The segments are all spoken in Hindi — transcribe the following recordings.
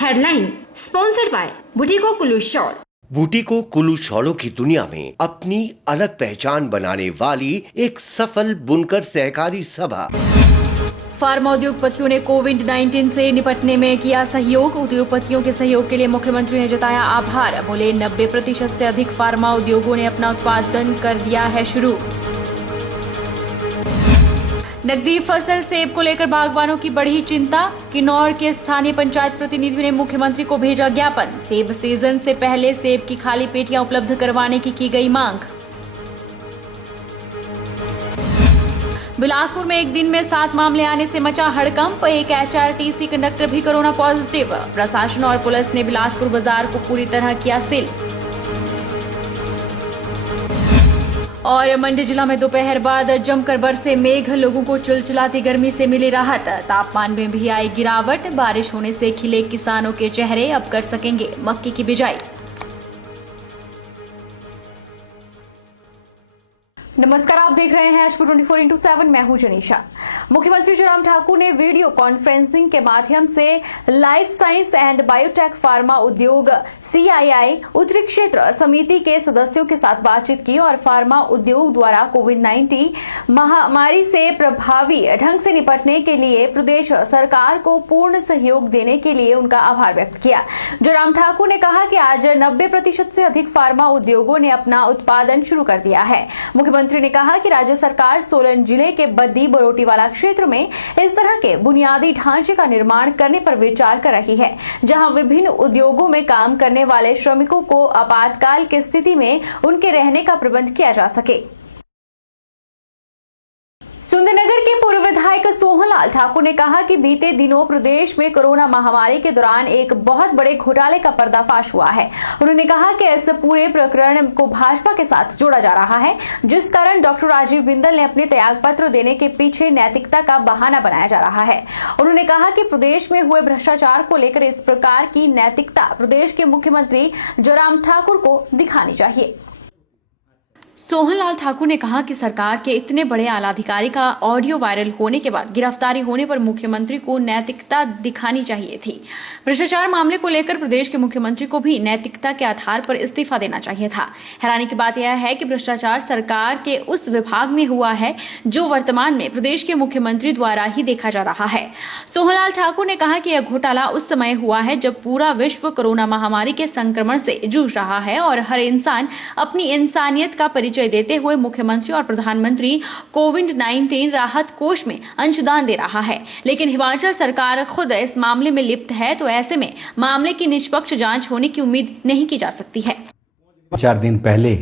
Headline sponsored by Bhuttico Kullu shawl. Bhuttico Kullu शॉलों की दुनिया में अपनी अलग पहचान बनाने वाली एक सफल बुनकर सहकारी सभा। फार्मा उद्योगपतियों ने कोविड-19 से निपटने में किया सहयोग। उद्योगपतियों के सहयोग के लिए मुख्यमंत्री ने जताया आभार। बोले 90% से अधिक फार्मा उद्योगों ने अपना उत्पादन कर दिया है शुरू। नकदी फसल सेब को लेकर बागवानों की बढ़ी चिंता। किन्नौर के स्थानीय पंचायत प्रतिनिधियों ने मुख्यमंत्री को भेजा ज्ञापन। सेब सीजन से पहले सेब की खाली पेटियां उपलब्ध करवाने की गई मांग। बिलासपुर में एक दिन में 7 मामले आने से मचा हड़कंप। एक एचआरटीसी कंडक्टर भी कोरोना पॉजिटिव। प्रशासन और पुलिस ने बिलासपुर बाजार को पूरी तरह किया सील। और मंडी जिला में दोपहर बाद जमकर बरसे मेघ, लोगों को चिलचिलाती गर्मी से मिली राहत। तापमान में भी आई गिरावट। बारिश होने से खिले किसानों के चेहरे, अब कर सकेंगे मक्की की बिजाई। नमस्कार, आप देख रहे हैं एच 24x7। मैं हूं जनीशा। मुख्यमंत्री जयराम ठाकुर ने वीडियो कॉन्फ्रेंसिंग के माध्यम से life science and biotech pharma उद्योग CII उत्तरी क्षेत्र समिति के सदस्यों के साथ बातचीत की और फार्मा उद्योग द्वारा कोविड-19 महामारी से प्रभावी ढंग से निपटने के लिए प्रदेश सरकार को पूर्ण सहयोग देने के लिए उनका आभार व्यक्त किया। जयराम ठाकुर ने कहा कि आज 90% से अधिक फार्मा उद्योगों ने अपना उत्पादन शुरू कर दिया है। मुख्यमंत्री ने कहा कि राज्य सरकार सोलन जिले के बद्दी बरोटीवाला क्षेत्र में इस तरह के बुनियादी ढांचे का निर्माण करने पर विचार कर रही है, जहां विभिन्न उद्योगों में काम करने वाले श्रमिकों को आपातकाल की स्थिति में उनके रहने का प्रबंध किया जा सके। सुंदरनगर के पूर्व विधायक सोहनलाल ठाकुर ने कहा कि बीते दिनों प्रदेश में कोरोना महामारी के दौरान एक बहुत बड़े घोटाले का पर्दाफाश हुआ है। उन्होंने कहा कि इस पूरे प्रकरण को भाजपा के साथ जोड़ा जा रहा है, जिस कारण डॉक्टर राजीव बिंदल ने अपने त्यागपत्र देने के पीछे नैतिकता का बहाना बनाया जा रहा है। उन्होंने कहा कि प्रदेश में हुए भ्रष्टाचार को लेकर इस प्रकार की नैतिकता प्रदेश के मुख्यमंत्री जयराम ठाकुर को दिखानी चाहिए। सोहनलाल ठाकुर ने कहा कि सरकार के इतने बड़े आला अधिकारी का ऑडियो वायरल होने के बाद गिरफ्तारी होने पर मुख्यमंत्री को नैतिकता दिखानी चाहिए थी। भ्रष्टाचार मामले को लेकर प्रदेश के मुख्यमंत्री को भी नैतिकता के आधार पर इस्तीफा देना चाहिए था। हैरानी की बात यह है कि भ्रष्टाचार सरकार के उस विभाग में हुआ है जो वर्तमान में प्रदेश के मुख्यमंत्री द्वारा ही देखा जा रहा है। सोहनलाल ठाकुर ने कहा कि यह घोटाला उस समय हुआ है जब पूरा विश्व कोरोना महामारी के संक्रमण से जूझ रहा है और हर इंसान अपनी इंसानियत का परिचय देते हुए मुख्यमंत्री और प्रधानमंत्री कोविड-19 राहत कोष में अंशदान दे रहा है। लेकिन हिमाचल सरकार खुद इस मामले में लिप्त है, तो ऐसे में मामले की निष्पक्ष जांच होने की उम्मीद नहीं की जा सकती है। 4 दिन पहले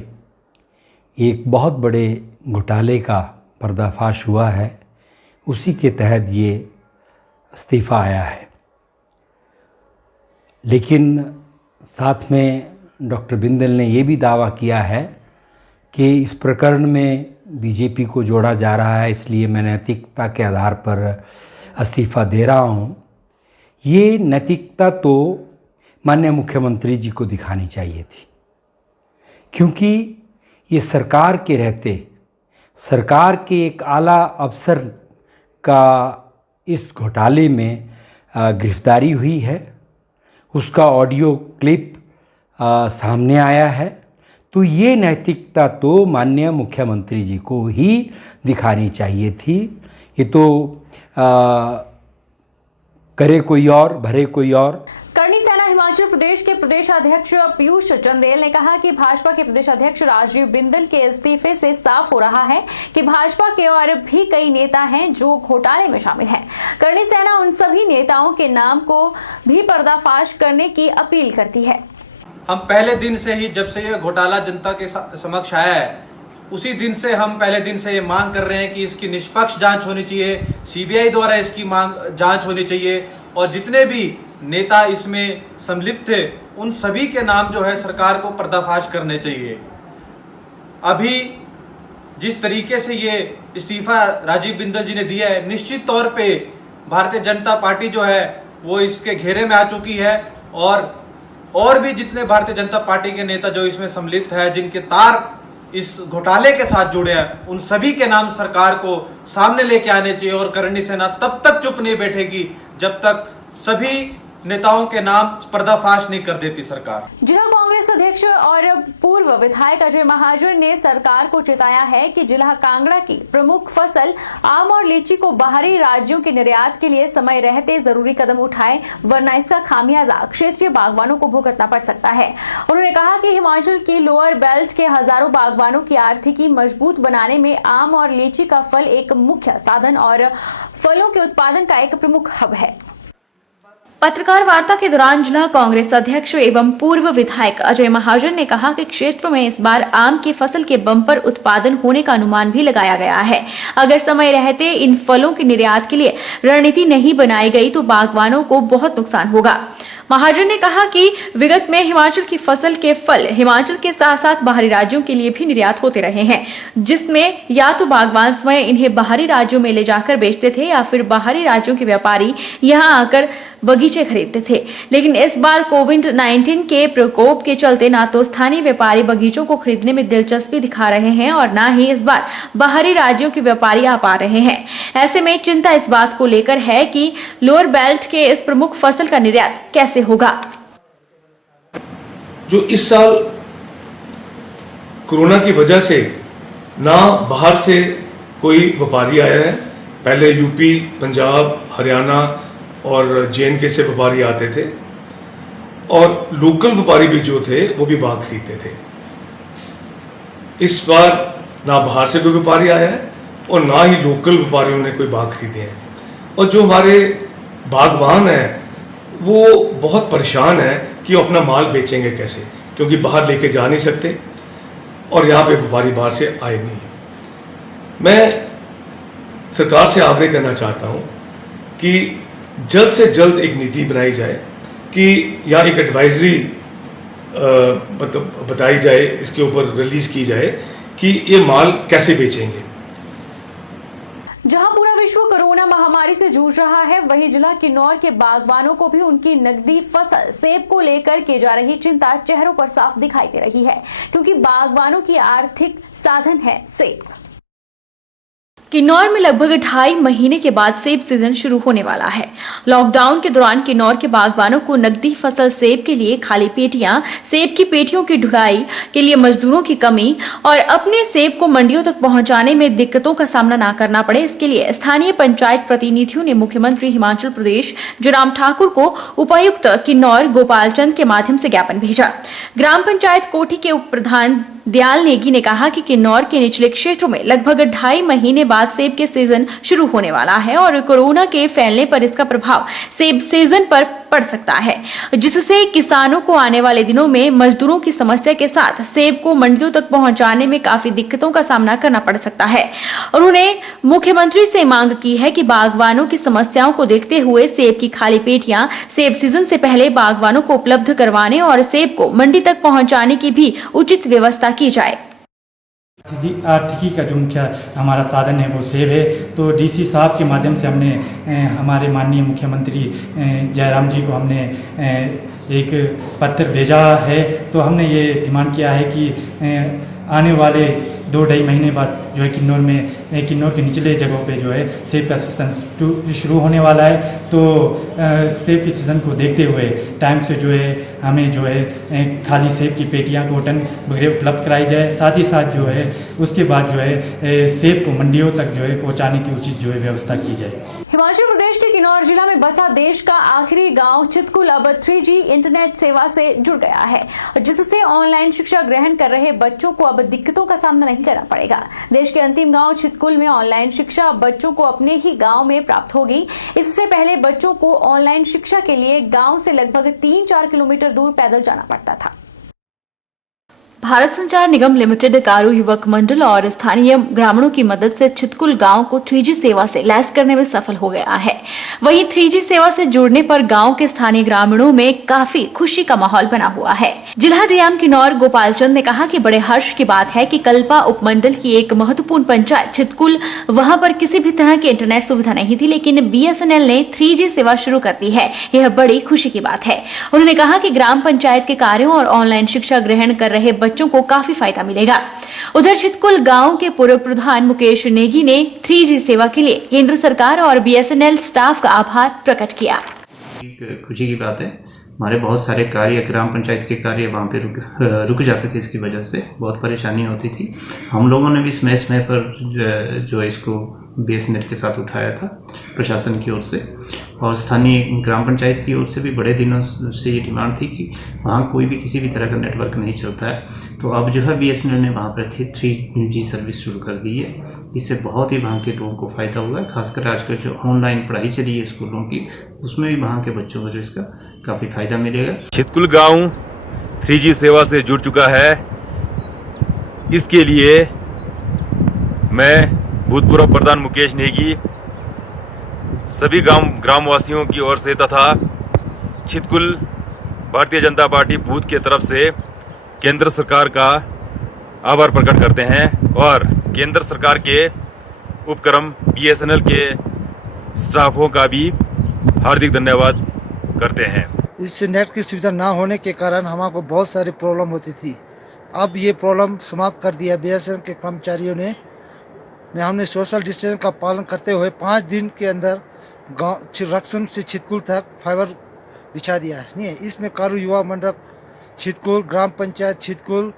एक बहुत बड़े घोटाले का पर्दाफाश हुआ है, उसी के तहत ये इस्तीफा आया है। लेकिन साथ में डॉक्टर बिंदल ने ये भी दावा किया है कि इस प्रकरण में बीजेपी को जोड़ा जा रहा है, इसलिए मैं नैतिकता के आधार पर इस्तीफा दे रहा हूँ। ये नैतिकता तो माननीय मुख्यमंत्री जी को दिखानी चाहिए थी, क्योंकि ये सरकार के रहते सरकार के एक आला अफसर का इस घोटाले में गिरफ्तारी हुई है, उसका ऑडियो क्लिप सामने आया है। तो ये नैतिकता तो माननीय मुख्यमंत्री जी को ही दिखानी चाहिए थी। ये तो करे कोई और, भरे कोई और। करणी सेना हिमाचल प्रदेश के प्रदेशाध्यक्ष पीयूष चंदेल ने कहा कि भाजपा के प्रदेशाध्यक्ष राजीव बिंदल के इस्तीफे से साफ हो रहा है कि भाजपा के और भी कई नेता हैं जो घोटाले में शामिल हैं। करणी सेना उन सभी नेताओं के नाम को भी पर्दाफाश करने की अपील करती है। हम पहले दिन से ही, जब से यह घोटाला जनता के समक्ष आया है, उसी दिन से हम पहले दिन से ये मांग कर रहे हैं कि इसकी निष्पक्ष जांच होनी चाहिए, CBI द्वारा इसकी जांच होनी चाहिए और जितने भी नेता इसमें संलिप्त थे उन सभी के नाम जो है सरकार को पर्दाफाश करने चाहिए। अभी जिस तरीके से ये इस्तीफा राजीव बिंदल जी ने दिया है, निश्चित तौर पे भारतीय जनता पार्टी जो है वो इसके घेरे में आ चुकी है और भी जितने भारतीय जनता पार्टी के नेता जो इसमें सम्मिलित है, जिनके तार इस घोटाले के साथ जुड़े हैं, उन सभी के नाम सरकार को सामने लेके आने चाहिए। और करणी सेना तब तक चुप नहीं बैठेगी जब तक सभी नेताओं के नाम पर्दाफाश नहीं कर देती सरकार। जिला कांग्रेस अध्यक्ष और पूर्व विधायक अजय महाजन ने सरकार को चेताया है कि जिला कांगड़ा की प्रमुख फसल आम और लीची को बाहरी राज्यों के निर्यात के लिए समय रहते जरूरी कदम उठाए, वरना इसका खामियाजा क्षेत्रीय बागवानों को भुगतना पड़ सकता है। उन्होंने कहा कि हिमाचल की लोअर बेल्ट के हजारों बागवानों की आर्थिकी मजबूत बनाने में आम और लीची का फल एक मुख्य साधन और फलों के उत्पादन का एक प्रमुख हब है। पत्रकार वार्ता के दौरान जिला कांग्रेस अध्यक्ष एवं पूर्व विधायक अजय महाजन ने कहा कि क्षेत्र में इस बार आम की फसल के बम्पर उत्पादन होने का अनुमान भी लगाया गया है। अगर समय रहते इन फलों के निर्यात के लिए रणनीति नहीं बनाई गई तो बागवानों को बहुत नुकसान होगा। महाजन ने कहा कि विगत में हिमाचल की फसल के फल हिमाचल के साथ साथ बाहरी राज्यों के लिए भी निर्यात होते रहे हैं, जिसमें या तो बागवान स्वयं इन्हें बाहरी राज्यों में ले जाकर बेचते थे या फिर बाहरी राज्यों के व्यापारी यहां आकर बगीचे खरीदते थे। लेकिन इस बार कोविड-19 के प्रकोप के चलते ना तो स्थानीय व्यापारी बगीचों को खरीदने में दिलचस्पी दिखा रहे हैं और ना ही इस बार बाहरी राज्यों के व्यापारी आ पा रहे हैं। ऐसे में चिंता इस बात को लेकर है कि लोअर बेल्ट के इस प्रमुख फसल का निर्यात कैसे होगा। जो इस साल कोरोना की वजह से ना बाहर से कोई व्यापारी आया है, पहले यूपी, पंजाब, हरियाणा और JNK से व्यापारी आते थे और लोकल व्यापारी भी जो थे वो भी बाग खरीदते थे। इस बार ना बाहर से कोई व्यापारी आया है और ना ही लोकल व्यापारियों ने कोई बाग खरीदे हैं। और जो हमारे बागवान हैं वो बहुत परेशान है कि वो अपना माल बेचेंगे कैसे, क्योंकि बाहर लेके जा नहीं सकते और यहाँ पे व्यापारी बाहर से आए नहीं। मैं सरकार से आग्रह करना चाहता हूँ कि जल्द से जल्द एक नीति बनाई जाए कि या एक एडवाइजरी मतलब बताई जाए, इसके ऊपर रिलीज की जाए कि ये माल कैसे बेचेंगे। जहां पूरा विश्व कोरोना महामारी से जूझ रहा है, वहीं जिला किन्नौर के बागवानों को भी उनकी नकदी फसल सेब को लेकर की जा रही चिंता चेहरों पर साफ दिखाई दे रही है, क्योंकि बागवानों की आर्थिक साधन है सेब। किन्नौर में लगभग 2.5 महीने के बाद सेब सीजन शुरू होने वाला है। लॉकडाउन के दौरान किन्नौर के बागवानों को नकदी फसल सेब के लिए खाली पेटियां, सेब की पेटियों की ढुलाई के लिए मजदूरों की कमी और अपने सेब को मंडियों तक पहुंचाने में दिक्कतों का सामना न करना पड़े, इसके लिए स्थानीय पंचायत प्रतिनिधियों ने मुख्यमंत्री हिमाचल प्रदेश जयराम ठाकुर को उपायुक्त किन्नौर गोपाल चंद के माध्यम से ज्ञापन भेजा। ग्राम पंचायत कोठी के उप प्रधान दयाल नेगी ने कहा कि किन्नौर के निचले क्षेत्रों में लगभग 2.5 महीने बाद सेब के सीजन शुरू होने वाला है और कोरोना के फैलने पर इसका प्रभाव सेब सीजन पर पड़ सकता है, जिससे किसानों को आने वाले दिनों में मजदूरों की समस्या के साथ सेब को मंडियों तक पहुंचाने में काफी दिक्कतों का सामना करना पड़ सकता है। उन्होंने मुख्यमंत्री से मांग की है कि बागवानों की समस्याओं को देखते हुए सेब की खाली पेटियां सेब सीजन से पहले बागवानों को उपलब्ध करवाने और सेब को मंडी तक पहुंचाने की भी उचित व्यवस्था की जाए। आर्थिकी का जो मुख्य हमारा साधन है वो सेब है। तो DC साहब के माध्यम से हमने हमारे माननीय मुख्यमंत्री जयराम जी को हमने एक पत्र भेजा है। तो हमने ये डिमांड किया है कि आने वाले 2-2.5 महीने बाद जो है किन्नौर के निचले जगहों पे जो है सेब का सीज़न शुरू होने वाला है। तो सेब की सीज़न को देखते हुए टाइम से जो है हमें जो है खाली सेब की पेटियां, टोटन वगैरह उपलब्ध कराई जाए। साथ ही साथ जो है उसके बाद जो है सेब को मंडियों तक जो है पहुंचाने की उचित जो है व्यवस्था की जाए। हिमाचल प्रदेश के किन्नौर जिला में बसा देश का आखिरी गांव छितकुल अब 3G इंटरनेट सेवा से जुड़ गया है, जिससे ऑनलाइन शिक्षा ग्रहण कर रहे बच्चों को अब दिक्कतों का सामना नहीं करना पड़ेगा। देश के अंतिम गांव छितकुल में ऑनलाइन शिक्षा अब बच्चों को अपने ही गांव में प्राप्त होगी। इससे पहले बच्चों को ऑनलाइन शिक्षा के लिए गांव से लगभग 3-4 किलोमीटर दूर पैदल जाना पड़ता था। भारत संचार निगम लिमिटेड, कारू युवक मंडल और स्थानीय ग्रामीणों की मदद से छितकुल गांव को 3G सेवा से लैस करने में सफल हो गया है। वहीं 3G सेवा से जुड़ने पर गांव के स्थानीय ग्रामीणों में काफी खुशी का माहौल बना हुआ है। जिला डीएम किन्नौर गोपाल चंद ने कहा कि बड़े हर्ष की बात है कि कल्पा उपमंडल की एक महत्वपूर्ण पंचायत छितकुल, वहां पर किसी भी तरह की इंटरनेट सुविधा नहीं थी, लेकिन BSNL ने 3G सेवा शुरू कर दी है। यह बड़ी खुशी की बात है। उन्होंने कहा कि ग्राम पंचायत के कार्यों और ऑनलाइन शिक्षा ग्रहण कर रहे बच्चों को काफी फायदा मिलेगा। उधर छितकुल गांव के पूर्व प्रधान मुकेश नेगी ने 3G सेवा के लिए केंद्र सरकार और BSNL स्टाफ का आभार प्रकट किया। एक खुशी की बात है, हमारे बहुत सारे कार्य ग्राम पंचायत के कार्य वहाँ पे रुक जाते थे। इसकी वजह से बहुत परेशानी होती थी। हम लोगों ने भी समय समय पर जो इसको BSNL के साथ उठाया था प्रशासन की ओर से, और स्थानीय ग्राम पंचायत की ओर से भी बड़े दिनों से ये डिमांड थी कि वहाँ कोई भी किसी भी तरह का नेटवर्क नहीं चलता है। तो अब जो है BSNL ने वहाँ पर 3G सर्विस शुरू कर दी है। इससे बहुत ही वहाँ के लोगों को फ़ायदा हुआ है। खासकर आजकल जो ऑनलाइन पढ़ाई चली है स्कूलों की, उसमें भी वहाँ के बच्चों को जो इसका काफ़ी फ़ायदा मिलेगा। छितकुल गांव 3G सेवा से जुड़ चुका है। इसके लिए मैं भूतपूर्व प्रधान मुकेश नेगी सभी ग्रामवासियों की ओर से तथा छितकुल भारतीय जनता पार्टी बूथ की तरफ से केंद्र सरकार का आभार प्रकट करते हैं और केंद्र सरकार के उपक्रम BSNL के स्टाफों का भी हार्दिक धन्यवाद करते हैं। इस नेट की सुविधा ना होने के कारण हमको बहुत सारी प्रॉब्लम होती थी। अब ये प्रॉब्लम समाप्त कर दिया BSNL के कर्मचारियों ने। हमने सोशल डिस्टेंस का पालन करते हुए 5 दिन के अंदर गाँव रक्सम से छितकुल तक फाइबर बिछा दिया है। नहीं है, इसमें कारु युवा मंडल छितकुल, ग्राम पंचायत छितकुल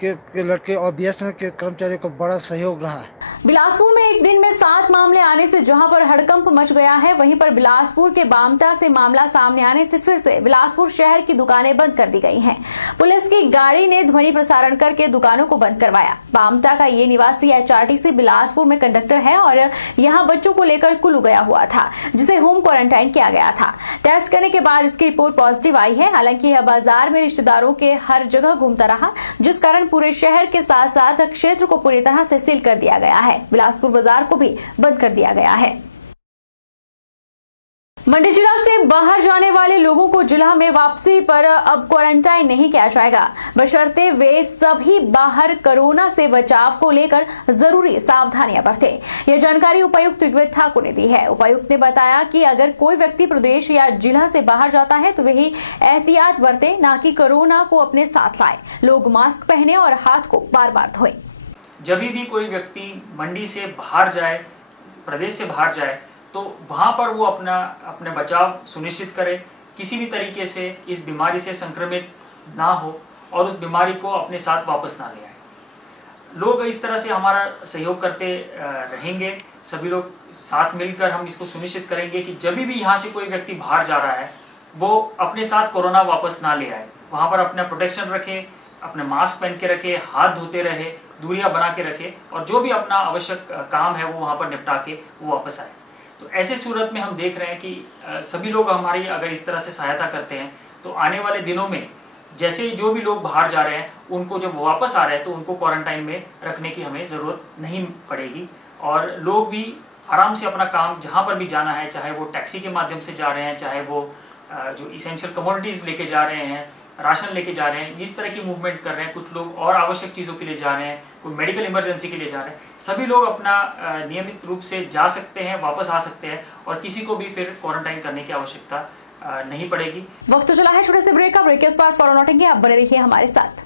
के लड़के और BSNL के कर्मचारियों को बड़ा सहयोग रहा है। बिलासपुर में एक दिन में 7 मामले आने से जहां पर हड़कंप मच गया है, वहीं पर बिलासपुर के बामटा से मामला सामने आने से फिर से बिलासपुर शहर की दुकानें बंद कर दी गई हैं। पुलिस की गाड़ी ने ध्वनि प्रसारण करके दुकानों को बंद करवाया। बामटा का ये निवासी HRTC बिलासपुर में कंडक्टर है और यहाँ बच्चों को लेकर कुल्लू गया हुआ था, जिसे होम क्वारंटाइन किया गया था। टेस्ट करने के बाद इसकी रिपोर्ट पॉजिटिव आई है। हालांकि यह बाजार में रिश्तेदारों के हर जगह घूमता रहा, जिस कारण पूरे शहर के साथ साथ क्षेत्र को पूरी तरह से सील कर दिया गया है। बिलासपुर बाजार को भी बंद कर दिया गया है। मंडी जिला से बाहर जाने वाले लोगों को जिला में वापसी पर अब क्वारंटाइन नहीं किया जाएगा, बशर्ते वे सभी बाहर कोरोना से बचाव को लेकर जरूरी सावधानियां बरतें। यह जानकारी उपायुक्त ऋग्वेद ठाकुर ने दी है। उपायुक्त ने बताया कि अगर कोई व्यक्ति प्रदेश या जिला से बाहर जाता है तो वही एहतियात बरते, न कि कोरोना को अपने साथ लाए। लोग मास्क पहने और हाथ को बार बार धोएं। जब भी कोई व्यक्ति मंडी से बाहर जाए, प्रदेश से बाहर जाए, तो वहाँ पर वो अपने बचाव सुनिश्चित करे, किसी भी तरीके से इस बीमारी से संक्रमित ना हो और उस बीमारी को अपने साथ वापस ना ले आए। लोग इस तरह से हमारा सहयोग करते रहेंगे। सभी लोग साथ मिलकर हम इसको सुनिश्चित करेंगे कि जब भी यहाँ से कोई व्यक्ति बाहर जा रहा है वो अपने साथ कोरोना वापस ना ले आए। वहाँ पर अपना प्रोटेक्शन रखे, अपने मास्क पहन के रखे, हाथ धोते रहे, दूरियां बना के रखे और जो भी अपना आवश्यक काम है वो वहाँ पर निपटा के वो वापस आए। तो ऐसे सूरत में हम देख रहे हैं कि सभी लोग हमारी अगर इस तरह से सहायता करते हैं तो आने वाले दिनों में जैसे जो भी लोग बाहर जा रहे हैं उनको जब वापस आ रहे हैं तो उनको क्वारंटाइन में रखने की हमें ज़रूरत नहीं पड़ेगी और लोग भी आराम से अपना काम जहाँ पर भी जाना है, चाहे वो टैक्सी के माध्यम से जा रहे हैं, चाहे वो जो इसेंशियल कमोडिटीज़ लेके जा रहे हैं, राशन लेके जा रहे हैं, इस तरह की मूवमेंट कर रहे हैं। कुछ लोग और आवश्यक चीज़ों के लिए जा रहे हैं, कोई मेडिकल इमरजेंसी के लिए जा रहे हैं। सभी लोग अपना नियमित रूप से जा सकते हैं, वापस आ सकते हैं और किसी को भी फिर क्वारंटाइन करने की आवश्यकता नहीं पड़ेगी। वक्त तो चला है छोटे से ब्रेक का। ब्रेक के उस पार फौरन लौटेंगे, आप बने रहिए हमारे साथ।